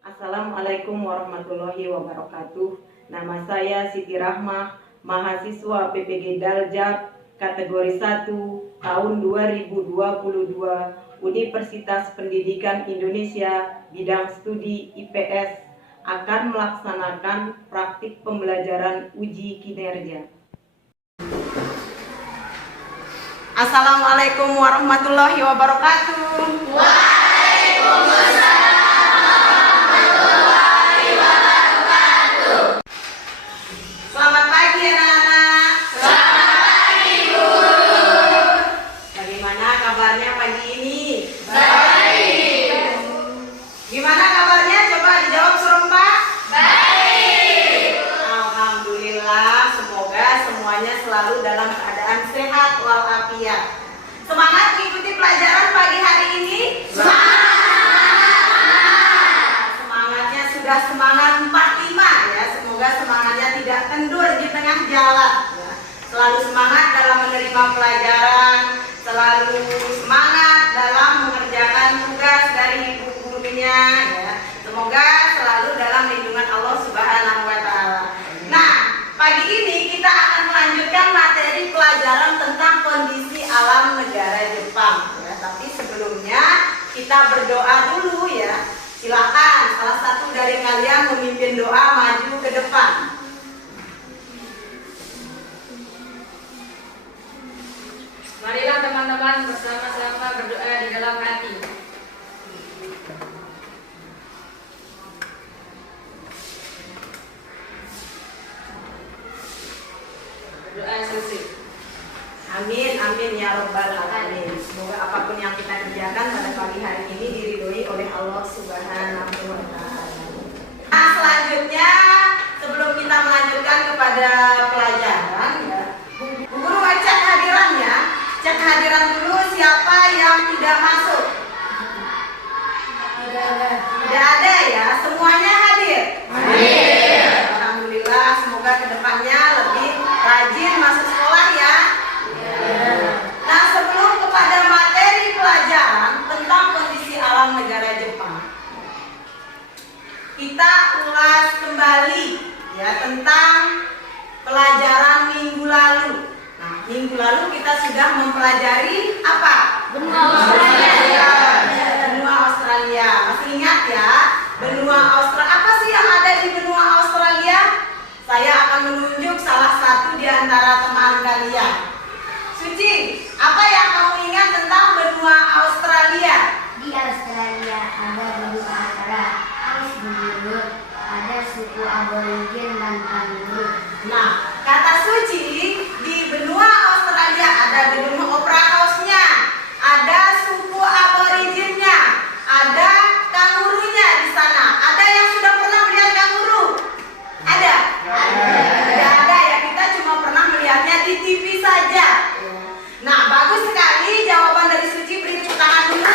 Assalamualaikum warahmatullahi wabarakatuh. Nama saya Siti Rahmah, mahasiswa PPG Daljab, kategori 1, tahun 2022, Universitas Pendidikan Indonesia, bidang studi IPS, akan melaksanakan praktik pembelajaran uji kinerja. Assalamualaikum warahmatullahi wabarakatuh. Waalaikumsalam. Selamat pagi anak-anak. Selamat pagi guru. Bagaimana kabarnya pagi ini? Baik. Gimana kabarnya? Coba dijawab serempak. Baik. Alhamdulillah, semoga semuanya selalu dalam keadaan sehat walafiat. Semangat mengikuti pelajaran pagi hari ini. Semangatnya sudah semangat 45 ya. Semoga semangatnya tidak kendur di tengah jalan ya. Selalu semangat dalam menerima pelajaran, selalu semangat dalam mengerjakan tugas dari ibu gurunya ya. Semoga selalu dalam lindungan Allah Subhanahu wa taala. Nah, pagi ini kita akan melanjutkan materi pelajaran tentang kondisi alam negara Jepang ya. Tapi sebelumnya kita berdoa dulu ya. Silakan salah satu dari kalian memimpin doa maju ke depan. Marilah teman-teman bersama-sama berdoa di dalam hati. Berdoa selesai. Amin, amin ya robbal alamin. Semoga apapun yang kita kerjakan pada pagi hari ini diridhoi oleh Allah Subhanahu wa taala. Nah, selanjutnya sebelum kita melanjutkan kepada pelajaran ya, Bu Guru cek hadirannya. Cek hadiran dulu siapa yang tidak masuk. Tidak ada ya, semuanya hadir. Hadir. Alhamdulillah, semoga kedepannya lebih rajin masuk sekolah ya. Nah, sebelum kepada materi pelajaran tentang kondisi alam negara Jepang, kita ulas kembali ya tentang pelajaran minggu lalu. Nah, minggu lalu kita sudah mempelajari apa? Benua Australia. Benua Australia. Masih ingat ya? Benua Australia. Apa sih yang ada di benua Australia? Saya akan menunjuk salah satu di antara teman kalian. Suci, apa yang kamu ingat tentang benua Australia? Di Australia ada benua antara Aus Benur, ada suku aborigin dan kanguru. Nah, kata Suci, di benua Australia ada gedung opera house-nya, ada suku aboriginnya, ada kangurunya di sana. Ada yang sudah pernah melihat kanguru? Ada? Tidak ada ya, kita cuma pernah melihatnya di TV saja. Nah, bagus sekali jawaban dari Suci, beri tepuk tangan dulu ya.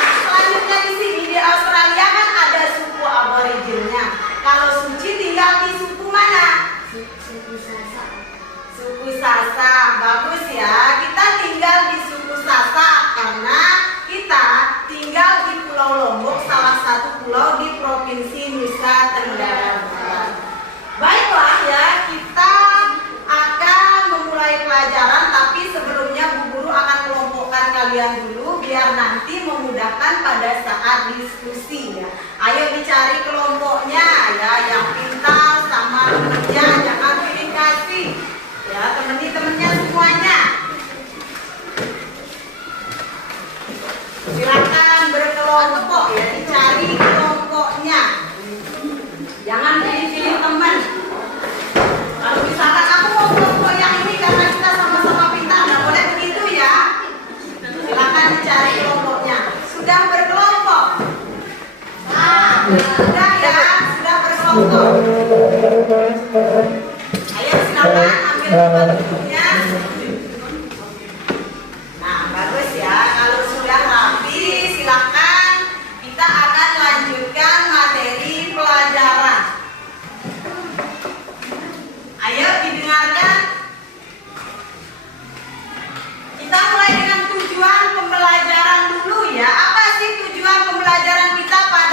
Nah, selanjutnya di sini di Australia kan ada suku aboriginnya. Kalau Suci tinggal di suku mana? Suku Sasak. Suku Sasak. Bagus ya, kita tinggal di suku Sasak karena kita tinggal di Pulau Lombok, salah satu pulau di Provinsi Nusa Tenggara Barat. Baiklah ya, kita akan memulai pelajaran, tapi sebelumnya Bu Guru akan kelompokkan kalian dulu biar nanti memudahkan pada saat diskusi ya. Ayo dicari kelompoknya ya, yang pintar sama temennya, jangan pilih kasih ya, temen-temennya semuanya. Silakan berkelompok ya, dicari kelompoknya. Jangan pilih-pilih teman. Kalau misalkan aku mau kelompok yang ini karena kita sama-sama pintar, nggak boleh begitu ya. Silakan dicari kelompoknya. Sudah berkelompok? Sudah ya, sudah berkelompok. Ayo silakan ambil bukunya. Nah, bagus ya. Kalau sudah rapi, silakan kita akan lanjutkan materi pelajaran. Ayo didengarkan. Kita mulai dengan tujuan pembelajaran dulu ya. Apa sih tujuan pembelajaran kita pada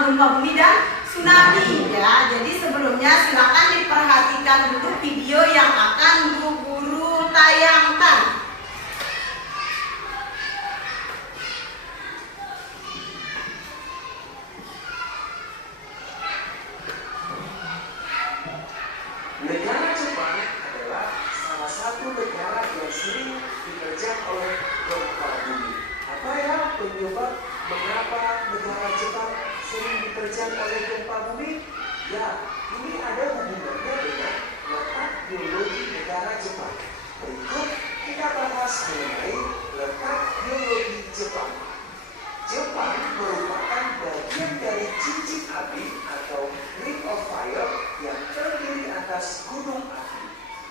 alam gempa bumi dan tsunami ya. Jadi sebelumnya silakan diperhatikan dulu video yang akan guru tayangkan. Negara Jepang adalah salah satu negara yang sering diterjang oleh gempa bumi. Apa ya penyebab mengapa negara Jepang sering diterjang oleh gempa bumi? Ya, ini ada hubungannya dengan letak geologi negara Jepang. Berikut kita bahas mengenai letak geologi Jepang. Jepang merupakan bagian dari cincin api atau ring of fire yang terdiri atas gunung api.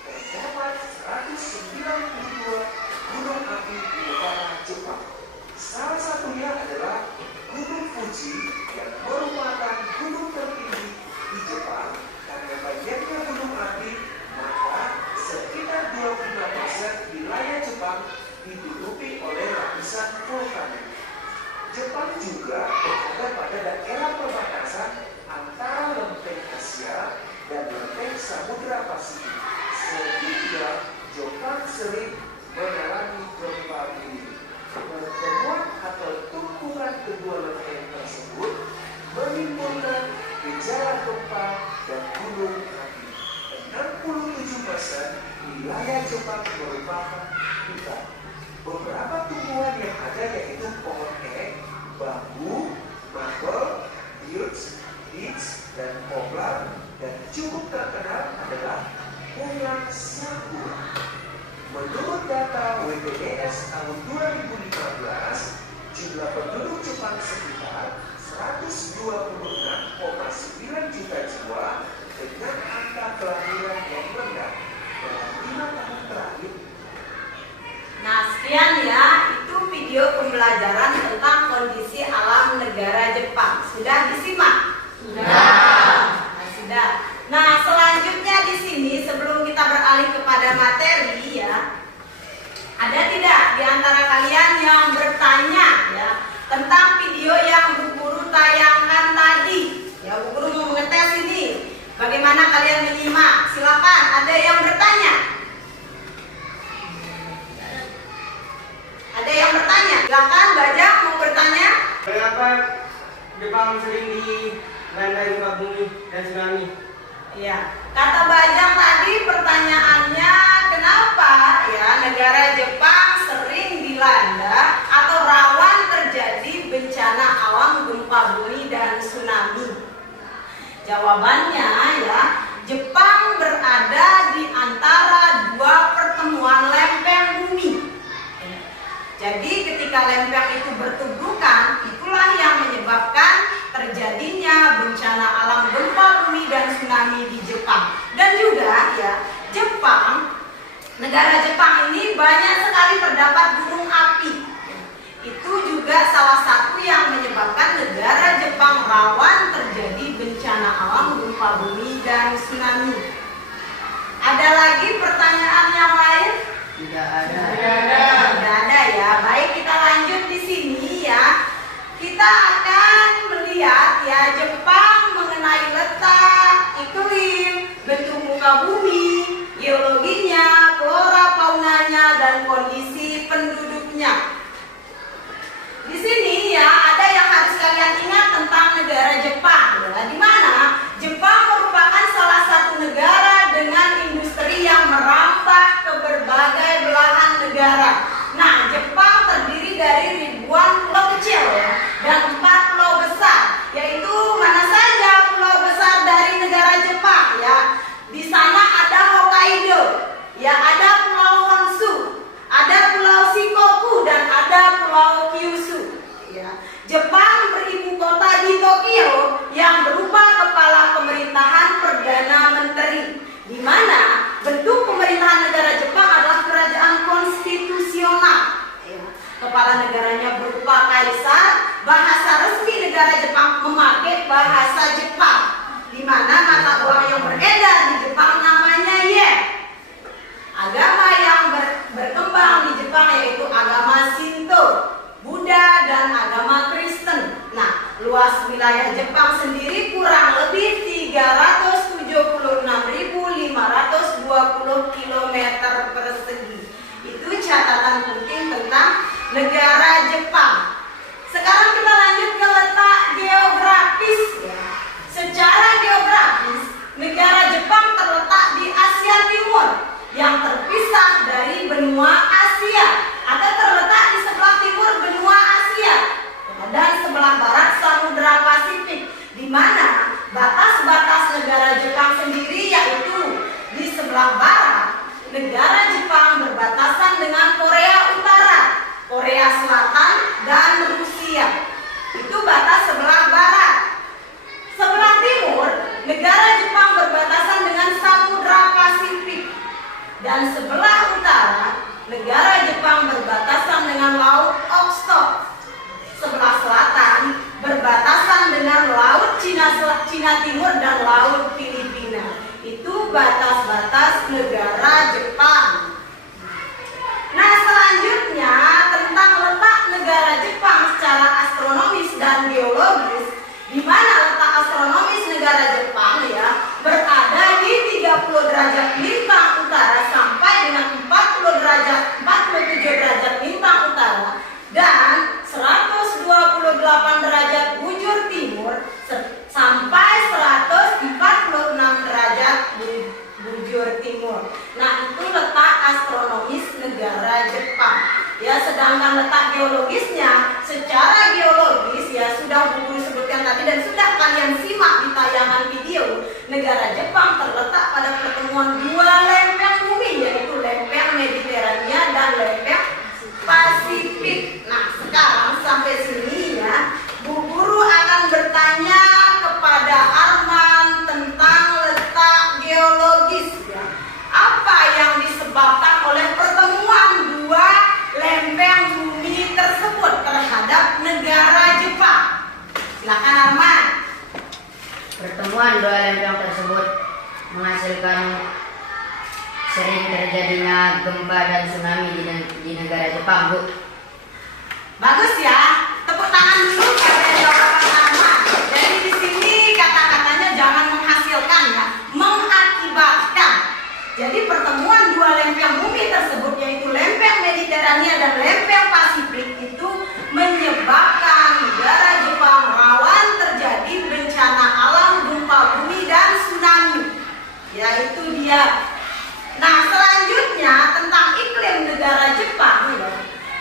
Terdapat 192 gunung api di negara Jepang. Salah satunya adalah Gunung Fuji yang merupakan gunung tertinggi di Jepang. Karena banyaknya gunung api, maka sekitar 25% wilayah Jepang ditutupi oleh lapisan vulkanik. Jepang juga berada pada daerah perbatasan antara lempeng Asia dan lempeng Samudra Pasifik, sehingga Jepang sering mengalami gempa bumi. Pertemuan atau tumpukan kedua lempeng tersebut menimbulkan gejala gempa dan gunung api. 67% wilayah Jepang merupakan hutan. Beberapa tumbuhan yang ada yaitu pohon ek, bambu, maple, birch, beech, dan poplar, dan cukup terkenal adalah ulang sakura. Menurut data WPBS tahun 2015, jumlah penduduk Jepang sekitar 126,9 juta jiwa dengan angka kelahiran yang rendah dalam 5 tahun terakhir. Nah, sekian ya, itu video pembelajaran tentang kondisi alam negara Jepang. Sudah disimak? Sudah. Nah, selanjutnya di sini sebelum kita beralih kepada materi ya, ada tidak di antara kalian yang bertanya ya tentang video yang Bu Guru tayangkan tadi? Ya, Bu Guru mau mengetes ini. Bagaimana kalian menyimak? Silakan, ada yang bertanya? Ada yang bertanya? Silakan, Bajang mau bertanya? Kenapa Jepang sering dilanda gempa bumi dan tsunami? Ya, kata Bajang tadi pertanyaannya kenapa ya negara Jepang sering dilanda atau rawan terjadi bencana alam gempa bumi dan tsunami? Jawabannya ya, Jepang berada di antara dua pertemuan lempeng bumi. Jadi ketika lempeng itu bertubuhkan, itulah yang menyebabkan terjadinya bencana alam gempa bumi dan tsunami di Jepang. Dan juga ya, negara Jepang ini banyak sekali terdapat gunung api. Itu juga salah satu yang menyebabkan negara Jepang rawan terjadi bencana alam gempa bumi dan tsunami. Ada lagi pertanyaan yang lain? Tidak ada. Tidak ada ya. Baik, kita lanjut di sini ya. Kita akan melihat ya Jepang mengenai letak, iklim, bentuk muka bumi, geologinya, flora faunanya, dan kondisi penduduknya. Di sini ya ada yang harus kalian ingat tentang negara Jepang ya, di mana Jepang merupakan salah satu negara dengan industri yang merambah ke berbagai belahan negara. Nah, Jepang terdiri dari ribuan pulau kecil ya, dan 4 pulau besar, yaitu mana saja pulau besar dari negara Jepang ya. Di sana ada Hokkaido, ya ada Pulau Honshu, ada Pulau Shikoku, dan ada Pulau Kyushu. Ya. Jepang beribu kota di Tokyo yang berupa kepala pemerintahan perdana menteri, di mana bentuk pemerintahan negara Jepang adalah kerajaan konstitusional. Ya. Kepala negaranya berupa kaisar. Bahasa resmi negara Jepang memakai bahasa Jepang, di mana mata uang yang beredar di Jepang namanya yen. Agama yang berkembang di Jepang yaitu agama Shinto, Buddha, dan agama Kristen. Nah, luas wilayah Jepang sendiri kurang lebih 376.520 km persegi. Itu catatan penting tentang negara Jepang. Sekarang kita lanjut ke letak geografis ya. Secara geografis, negara Jepang terletak di Asia Timur yang terpisah dari benua Asia atau terletak di sebelah timur benua Asia dan sebelah barat Samudra Pasifik, di mana batas-batas negara Jepang sendiri yaitu di sebelah barat negara Jepang berbatasan dengan Korea Utara, Korea Selatan, dan Rusia. Itu batas sebelah barat. Sebelah timur, negara Jepang berbatasan dengan Samudra Pasifik. Dan sebelah utara, negara Jepang berbatasan dengan Laut Okhotsk. Sebelah selatan, berbatasan dengan Laut Cina Timur dan Laut Filipina. Itu batas-batas negara Jepang. Nah, selanjutnya tentang letak negara Jepang secara astronomis dan geologis, di mana letak astronomis negara Jepang ya berada di 30 derajat lintang utara sampai dengan 47 derajat lintang utara dan 128 derajat bujur timur sampai 146 derajat bujur timur. Nah, itu letak astronomis negara Jepang. Ya, sedangkan letak geologisnya, secara geologis ya sudah Bu Guru sebutkan tadi dan sudah kalian simak di tayangan video. Negara Jepang terletak pada pertemuan dua lempeng bumi, yaitu lempeng Mediterania dan lempeng Pasifik. Nah, sekarang sampai sini ya, Bu Guru akan bertanya kepada Arman tentang letak geologis ya. Apa yang disebabkan oleh pertemuan dua lempeng bumi tersebut terhadap negara Jepang? Silakan Arman. Pertemuan dua lempeng tersebut menghasilkan sering terjadinya gempa dan tsunami di negara Jepang, Bu. Bagus ya. Tepuk tangan dulu pada jawaban Arman. Jadi di sini kata-katanya jangan menghasilkan ya, mengakibatkan. Jadi pertemuan dua lempeng bumi tersebut yaitu lempeng Mediterania dan lempeng Pasifik itu menyebabkan negara Jepang rawan terjadi bencana alam, gempa bumi dan tsunami. Yaitu dia. Nah, selanjutnya tentang iklim negara Jepang ya.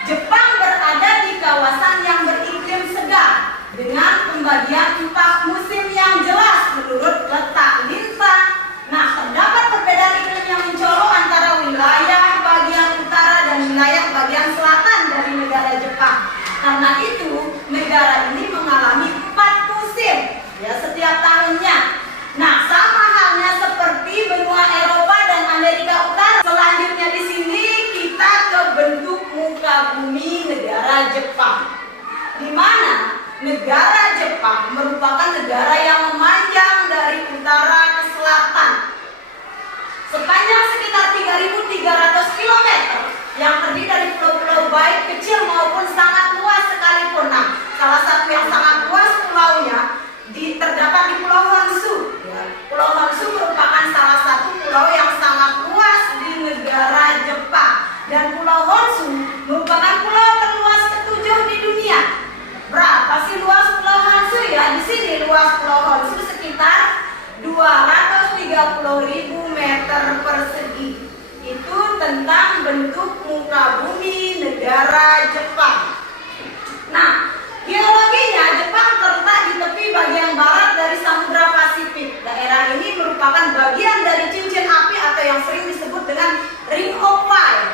Jepang berada di kawasan yang beriklim sedang dengan pembagian 4 musim yang jelas menurut letak lintang. Nah, terdapat perbedaan iklim yang mencolok antara wilayah bagian utara dan wilayah bagian selatan dari negara Jepang. Karena itu, negara ini mengalami 4 musim ya setiap tahunnya. Nah, sama halnya seperti benua Eropa dan Amerika Utara. Selanjutnya di sini kita ke bentuk muka bumi negara Jepang, di mana negara Jepang merupakan negara yang memanjang dari utara ke selatan sepanjang sekitar 3.300 km yang terdiri dari pulau-pulau baik kecil maupun sangat luas sekalipun. Nah, salah satu yang sangat luas pulaunya terdapat di Pulau Honshu. Pulau Honshu merupakan salah satu pulau yang sangat luas di negara Jepang dan Pulau Honshu merupakan pulau terluas ke-7 di dunia. Berapa sih luas Pulau Honshu ya? Di sini luas Pulau Honshu sekitar 230.000 meter persegi. Itu tentang bentuk muka bumi negara Jepang. Nah, geologinya Jepang terletak di tepi bagian barat dari Samudra Pasifik. Daerah ini merupakan bagian dari cincin api atau yang sering disebut dengan Ring of Fire,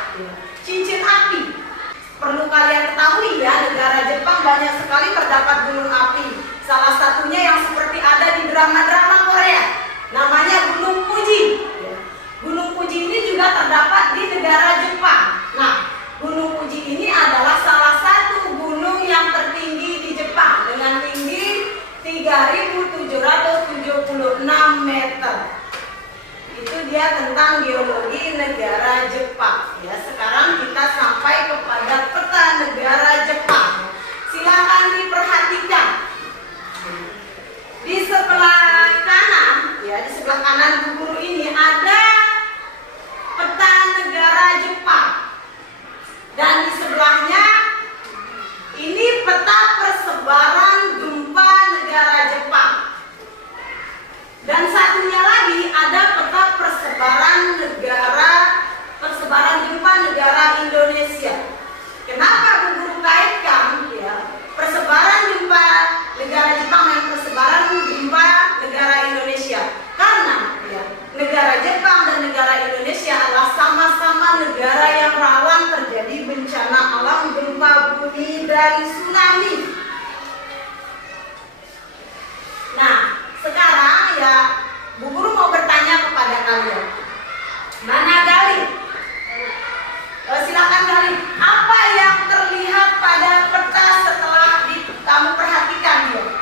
cincin api. Perlu kalian ketahui ya, negara Jepang banyak sekali terdapat gunung api. Salah satunya yang seperti ada di drama-drama Korea, namanya Gunung Fuji. Gunung Fuji ini juga terdapat di negara Jepang. Nah, Gunung Fuji ini adalah salah satu gunung yang tertinggi di Jepang dengan tinggi 3.776 meter. Itu dia tentang geologi negara Jepang. Ya, sekarang kita sampai kepada peta negara Jepang. Silakan diperhatikan. ya, di sebelah kanan Bu Guru ini ada peta negara Jepang. Dan di sebelahnya ini peta persebaran gempa negara Jepang. Dan satunya lagi ada peta persebaran gempa negara Indonesia. Kenapa Bu Guru kaitkan ya persebaran gempa negara Jepang dan persebaran gempa negara Indonesia? Karena ya, negara Jepang dan negara Indonesia adalah sama-sama negara yang rawan terjadi bencana alam, gempa bumi dan tsunami. Nah, sekarang ya Bu Guru mau bertanya kepada kalian. Mana Gali? Silakan Gali. Apa yang terlihat pada peta setelah kamu perhatikan ya?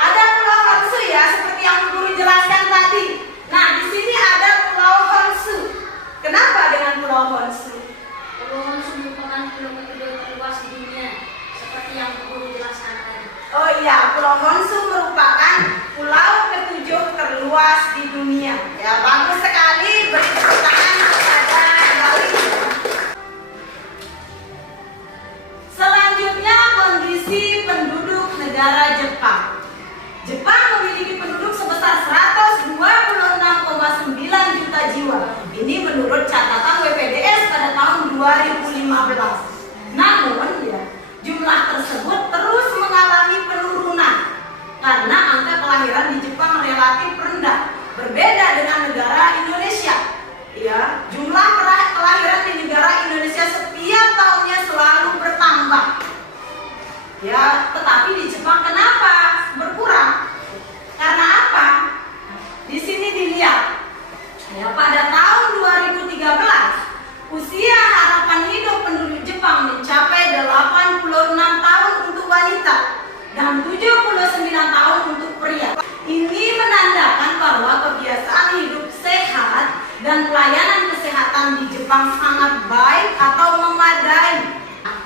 Ada Pulau Honshu ya, seperti yang Bu Guru jelaskan tadi. Nah, di sini ada Pulau Honshu. Kenapa dengan Pulau Honshu? Pulau Honshu merupakan pulau kedua terluas di dunia, seperti yang Bu Guru jelaskan tadi. Oh iya, Pulau Honshu merupakan pulau ketujuh terluas di dunia. Ya, bagus sekali. Beri tepuk tangan kepada Gali. Selanjutnya kondisi penduduk negara Jepang. Jepang memiliki penduduk sebesar 126,9 juta jiwa. Ini menurut catatan WPDS pada tahun 2015. Namun ya, jumlah tersebut terus mengalami penurunan karena angka kelahiran di Jepang relatif rendah. Berbeda dengan negara Indonesia. Ya, jumlah kelahiran di negara Indonesia setiap tahunnya selalu bertambah. Ya, tetapi di Jepang kenapa berkurang? Karena apa? Di sini dilihat. Ya, pada tahun 2013 usia harapan hidup penduduk Jepang mencapai 86 tahun untuk wanita dan 79 tahun untuk pria. Ini menandakan bahwa kebiasaan hidup sehat dan pelayanan kesehatan di Jepang sangat baik atau memadai.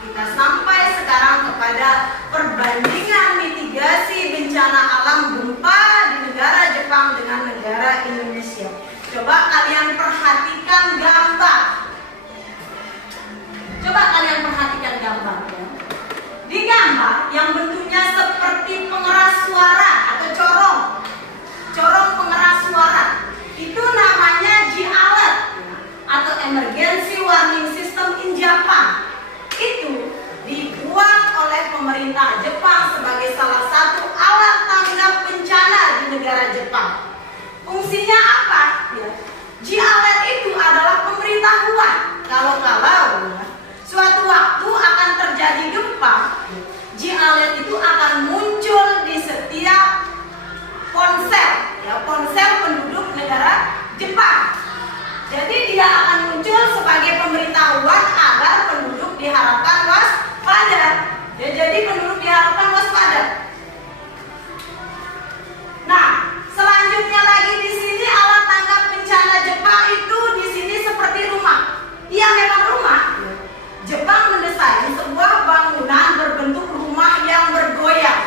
Kita sampai sekarang kepada perbandingan mitigasi bencana alam gempa di negara Jepang dengan negara Indonesia. Coba kalian perhatikan gambar. Coba kalian perhatikan gambar ya. Di gambar yang bentuknya seperti pengeras suara atau corong pengeras suara, itu namanya J-alert atau Emergency Warning System in Japan. Itu dibuat oleh pemerintah Jepang sebagai salah satu alat tanggap bencana di negara Jepang. Fungsinya apa? Ya. J-alert itu adalah pemberitahuan kalau ya, suatu waktu akan terjadi gempa. J-alert itu akan muncul di setiap ponsel, ya, ponsel penduduk negara Jepang. Jadi dia akan muncul sebagai pemberitahuan agar penduduk diharapkan waspada. Ya, jadi penduduk diharapkan waspada. Nah, selanjutnya lagi di sini alat tanggap bencana Jepang itu di sini seperti rumah. Iya, memang rumah. Jepang mendesain sebuah bangunan berbentuk rumah yang bergoyang,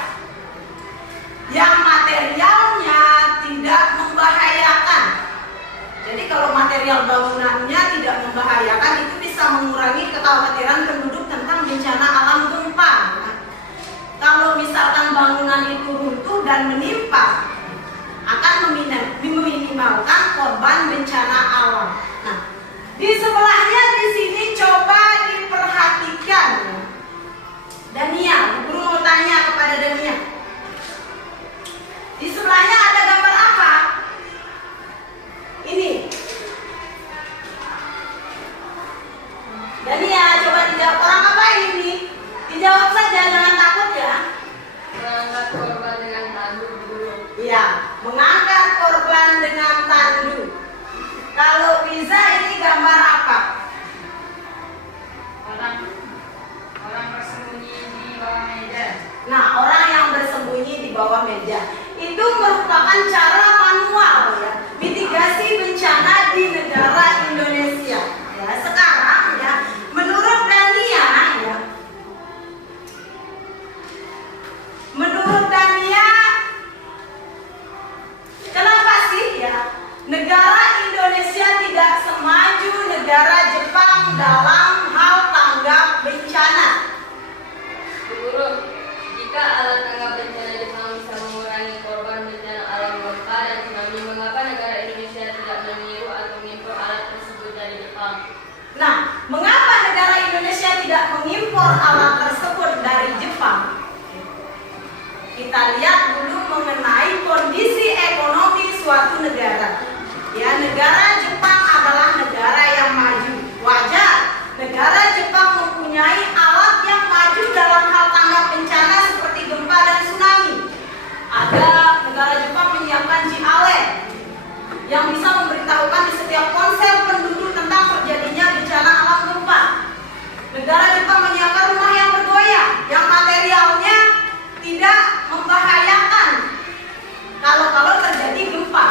yang materialnya tidak membahayakan. Jadi kalau material bangunannya tidak membahayakan, itu bisa mengurangi kekhawatiran penduduk tentang bencana alam gempa. Nah, kalau misalkan bangunan itu runtuh dan menimpa, akan meminimalkan korban bencana alam. Nah, di sebelahnya di sini coba diperhatikan. Dania, Guru mau tanya kepada Dania. Di sebelahnya ada gambar apa? Ini. Dania, coba dijawab. Orang apa ini? Dijawab saja, jangan takut ya. Mengangkat korban dengan tandu dulu. Iya, mengangkat korban dengan tandu. Kalau Wiza ini gambar apa? Orang bersembunyi di bawah meja. Nah, orang yang bersembunyi di bawah meja. Itu merupakan cara manual ya, mitigasi bencana di negara Indonesia. Ya, sekarang ya, menurut Dania ya, kita lihat dulu mengenai kondisi ekonomi suatu negara. Ya, negara Jepang adalah negara yang maju. Wajar, negara Jepang mempunyai alat yang maju dalam hal tanggap bencana seperti gempa dan tsunami. Ada negara Jepang menyiapkan JALE yang bisa memberitahukan di setiap ponsel penduduk tentang terjadinya bencana alam gempa. Negara Jepang menyiapkan rumah yang bergoyang, yang materialnya tidak membahayakan kalau terjadi gempa.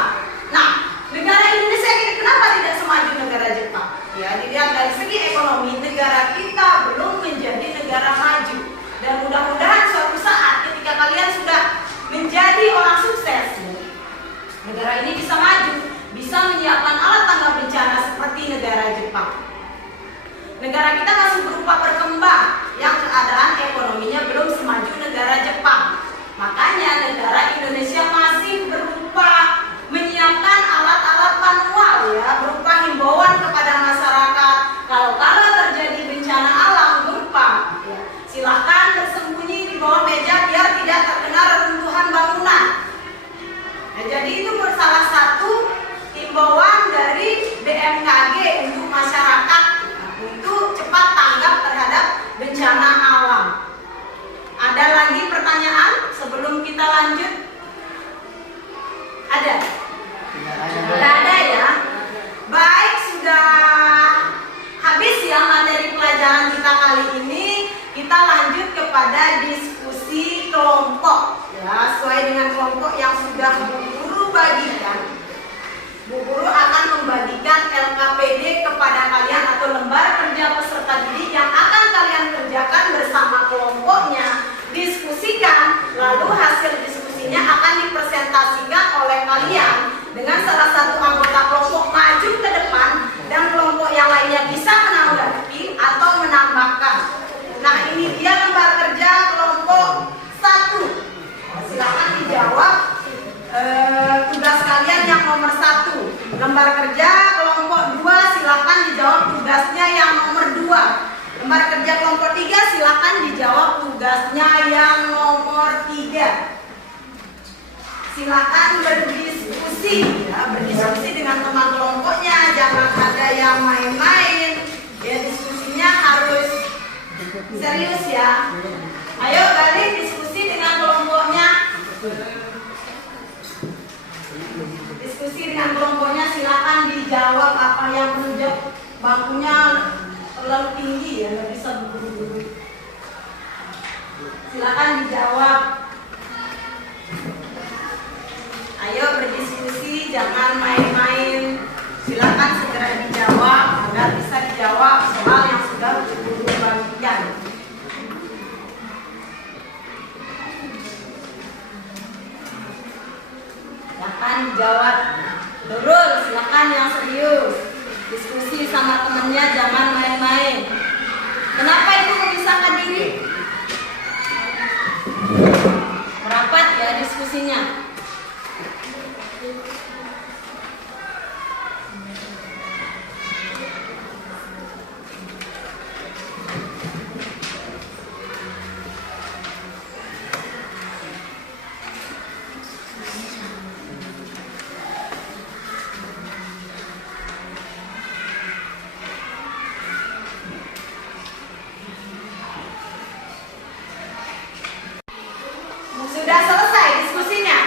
Nah, negara Indonesia ini kenapa tidak semaju negara Jepang? Ya, dilihat dari segi ekonomi, negara kita belum menjadi negara maju. Dan mudah-mudahan suatu saat ketika kalian sudah menjadi orang sukses, negara ini bisa maju, bisa menyiapkan alat tanggap bencana seperti negara Jepang. Negara kita masih berupa berkembang, yang keadaan ekonominya belum semaju negara Jepang. Makanya negara Indonesia masih berupa menyiapkan alat-alat manual, ya, berupa himbauan kepada masyarakat. Kalau terjadi bencana alam gempa, ya, silahkan bersembunyi di bawah meja biar tidak terkena reruntuhan bangunan. Nah, jadi itu salah satu himbauan dari BMKG untuk masyarakat untuk cepat tanggap terhadap bencana alam. Ada lagi pertanyaan sebelum kita lanjut? Ada? Tidak ada ya? Baik, sudah habis ya materi pelajaran kita kali ini. Kita lanjut kepada diskusi kelompok, ya, sesuai dengan kelompok yang sudah Bu Guru bagikan. Bu Guru akan membagikan LKPD kepada kalian atau lembar kerja peserta didik yang akan kalian kerjakan bersama kelompoknya, diskusikan, lalu hasil diskusinya akan dipresentasikan oleh kalian dengan salah satu anggota kelompok maju ke depan dan kelompok yang lainnya bisa menanggapi atau menambahkan. Nah, ini dia lembar kerja kelompok 1. Silakan dijawab tugas kalian yang nomor 1. Lembar kerja kelompok 2 silakan dijawab tugasnya yang nomor 2. Lembar kerja kelompok 3 silakan dijawab tugasnya yang nomor 3. Silakan berdiskusi, ya, berdiskusi dengan teman kelompoknya, jangan ada yang main-main. Ya, diskusinya harus serius ya. Ayo balik diskusi dengan kelompoknya. Diskusi dengan kelompoknya, silakan dijawab apa yang menunjuk bangkunya terlalu tinggi ya, nggak bisa buru-buru. Silakan dijawab. Ayo berdiskusi, jangan main-main. Silakan segera dijawab agar bisa dijawab soal yang sudah buru-buru bagikan. Silakan dijawab. Nurul, silakan yang serius. Diskusi sama temennya, jangan main-main. Kenapa itu memisahkan diri? Merapat ya diskusinya. Sudah selesai diskusinya?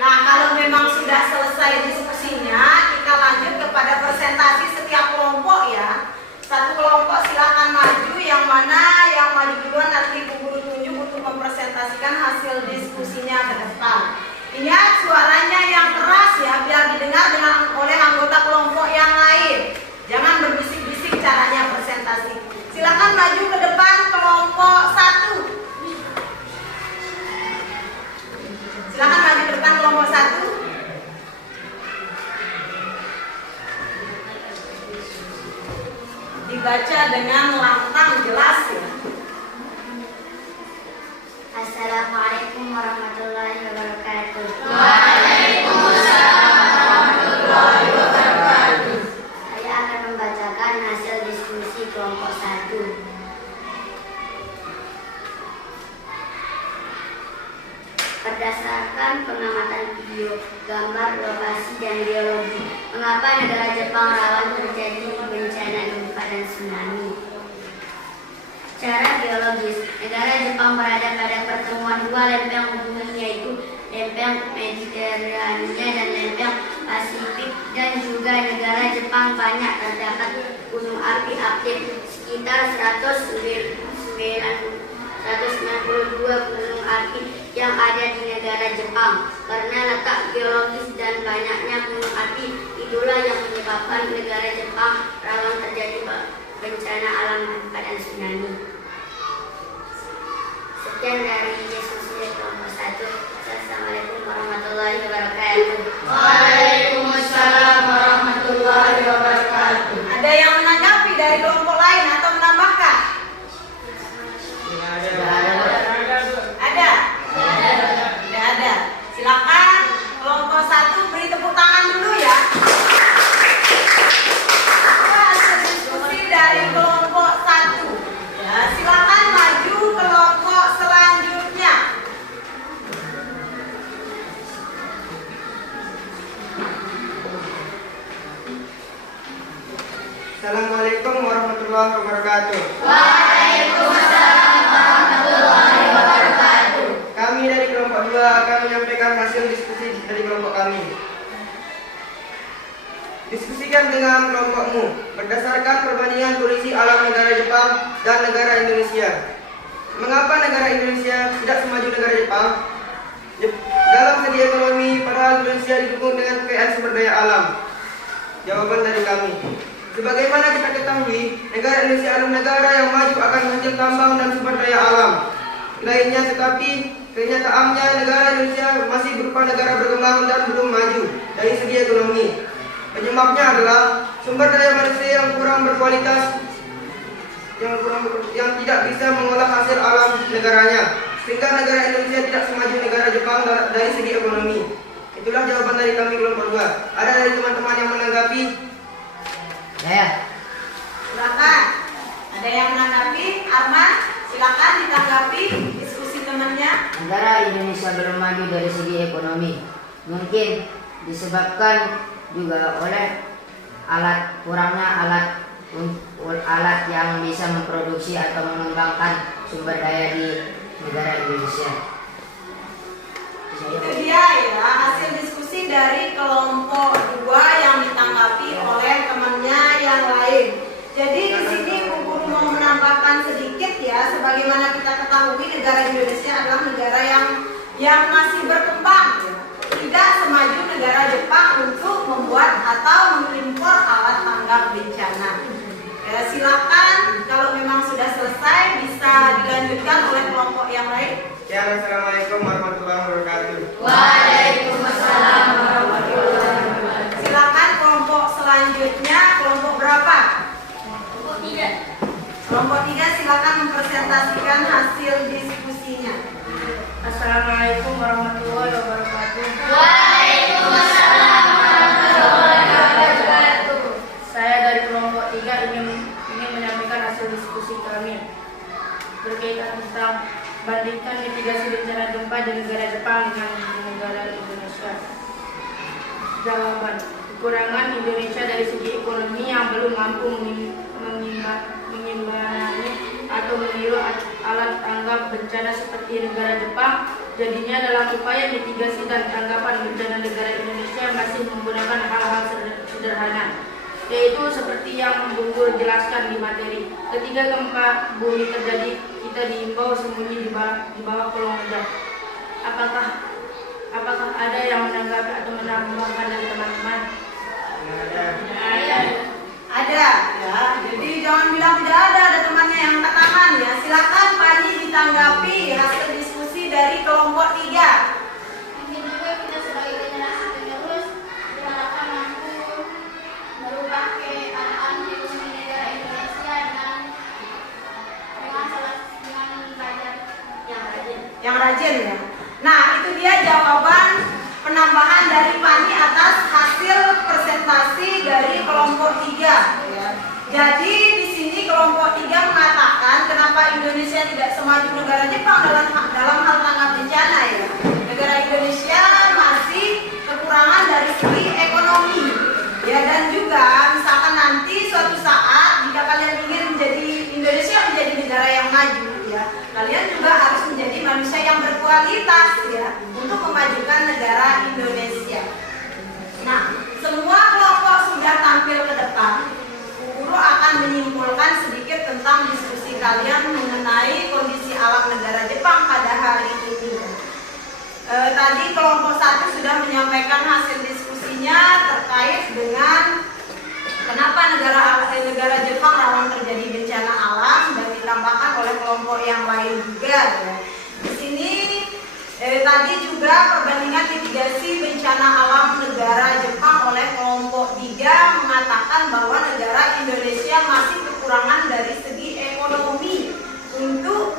Nah, kalau memang sudah selesai diskusinya, kita lanjut kepada presentasi setiap kelompok ya. Satu kelompok silakan maju, yang mana yang maju duluan nanti Bu Guru tunjuk untuk mempresentasikan hasil diskusinya ke depan. Ingat suaranya yang keras ya, biar didengar oleh anggota kelompok yang lain. Jangan berbisik-bisik caranya presentasi. Silakan maju ke depan kelompok 1. Berdasarkan pengamatan video, gambar, lokasi, dan geologi, mengapa negara Jepang rawan terjadi bencana gempa dan tsunami? Secara geologis, negara Jepang berada pada pertemuan dua lempeng bumi, yaitu lempeng Mediterania dan lempeng Pasifik, dan juga negara Jepang banyak terdapat gunung api aktif, sekitar 192 gunung api yang ada di negara Jepang. Karena letak geologis dan banyaknya gunung api, itulah yang menyebabkan negara Jepang rawan terjadi bencana alam gempa dan tsunami. Sekian dari Yesus kelompok 1. Assalamualaikum warahmatullahi wabarakatuh. Waalaikumsalam warahmatullahi wabarakatuh. Ada yang menanggapi dari kelompok lain atau menambahkan? Ada? Tidak ada. Silakan kelompok 1 beri tepuk tangan dulu ya. Hasil diskusi dari kelompok 1. Ya, silakan maju kelompok selanjutnya. Assalamualaikum warahmatullahi wabarakatuh. Waalaikumsalam warahmatullahi wabarakatuh. Kami dari kelompok 2 akan menyampaikan hasil diskusi dari kelompok kami. Diskusikan dengan kelompokmu berdasarkan perbandingan kondisi alam negara Jepang dan negara Indonesia. Mengapa negara Indonesia tidak semaju negara Jepang? Dalam segi ekonomi, padahal Indonesia didukung dengan kekayaan sumber daya alam. Jawaban dari kami. Sebagaimana kita ketahui, negara Indonesia adalah negara yang maju akan hasil tambang dan sumber daya alam lainnya, tetapi kenyataannya negara Indonesia masih berupa negara berkembang dan belum maju dari segi ekonomi. Penyebabnya adalah sumber daya manusia yang kurang berkualitas, yang tidak bisa mengolah hasil alam negaranya, sehingga negara Indonesia tidak semaju negara Jepang dari segi ekonomi. Itulah jawaban dari kami kelompok 2. Ada dari teman-teman yang menanggapi? Silakan. Ada yang menanggapi? Arman, silakan ditanggapi diskusi temannya. Negara Indonesia belum maju dari segi ekonomi. Mungkin disebabkan juga oleh kurangnya alat yang bisa memproduksi atau mengembangkan sumber daya di negara Indonesia. Itu dia ya hasil diskusi dari kelompok 2 yang ditanggapi oleh temannya yang lain. Jadi di sini Bu Guru mau menambahkan sedikit ya, sebagaimana kita ketahui negara Indonesia adalah negara yang masih berkembang ya. Tidak semaju negara Jepang untuk membuat atau mengimpor alat tanggap bencana. Ya, silakan kalau memang sudah selesai bisa dilanjutkan oleh kelompok yang lain. Ya, assalamualaikum warahmatullahi wabarakatuh. Waalaikumsalam warahmatullahi wabarakatuh. Silakan kelompok selanjutnya, kelompok berapa? Kelompok 3. Kelompok 3 silakan mempresentasikan hasil diskusinya. Assalamualaikum warahmatullahi wabarakatuh. Waalaikumsalam warahmatullahi wabarakatuh. Saya dari kelompok 3 ingin menyampaikan hasil diskusi kami berkaitan tentang bandingkan mitigasi bencana gempa di negara Jepang dengan negara Indonesia. Jawaban: kekurangan Indonesia dari segi ekonomi yang belum mampu mengimbangi atau meniru alat tanggap bencana seperti negara Jepang. Jadinya dalam upaya mitigasi dan tanggapan bencana negara Indonesia masih menggunakan hal-hal sederhana, yaitu seperti yang Bu Guru jelaskan di materi. Ketika gempa bumi terjadi, kita diimbau sembunyi di bawah kolong meja. Apakah ada yang menanggapi atau menambahkan dari teman-teman? Ada ya. Jadi jangan bilang tidak ada temannya yang angkat tangan ya. Silakan Pani ditanggapi hasil diskusi dari kelompok 3. Mungkin juga kita sebagai generasi penerus diharapkan mampu merubah keadaan ekonomi negara Indonesia dengan belajar Yang rajin ya. Nah, itu dia jawaban penambahan dari Pani atas hasil presentasi dari kelompok 3 ya. Jadi di sini kelompok 3 mengatakan kenapa Indonesia tidak semaju negara Jepang dalam hal tanggap bencana ya. kalian juga harus menjadi manusia yang berkualitas ya untuk memajukan negara Indonesia. Nah, semua kelompok sudah tampil ke depan. Bu Guru akan menyimpulkan sedikit tentang diskusi kalian mengenai kondisi alam negara Jepang pada hari ini. Tadi kelompok 1 sudah menyampaikan hasil diskusinya terkait dengan kenapa negara Jepang rawan terjadi bencana alam dan ditambahkan oleh kelompok yang lain juga. Ya. Di sini tadi juga perbandingan mitigasi bencana alam negara Jepang oleh kelompok 3 mengatakan bahwa negara Indonesia masih kekurangan dari segi ekonomi untuk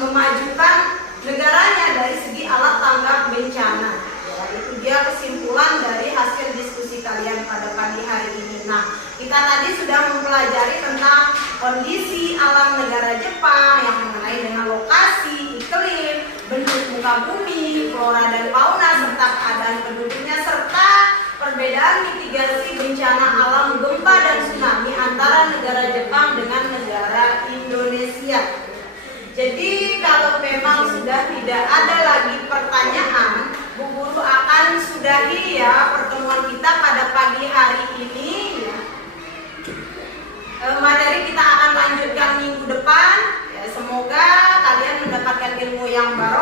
memajukan negaranya dari segi alat tanggap bencana. Ya, itu dia kesimpulan dari hasil diskusi kalian pada pagi hari ini. Nah, kita tadi sudah mempelajari tentang kondisi alam negara Jepang yang mengenai dengan lokasi, iklim, bentuk muka bumi, flora dan fauna, serta keadaan penduduknya, serta perbedaan mitigasi bencana alam gempa dan tsunami antara negara Jepang dengan negara Indonesia. Jadi kalau memang sudah tidak ada lagi pertanyaan, Bu Guru akan sudahi ya pertemuan kita pada pagi hari ini. Ya. Materi kita akan lanjutkan minggu depan. Ya, semoga kalian mendapatkan ilmu yang baru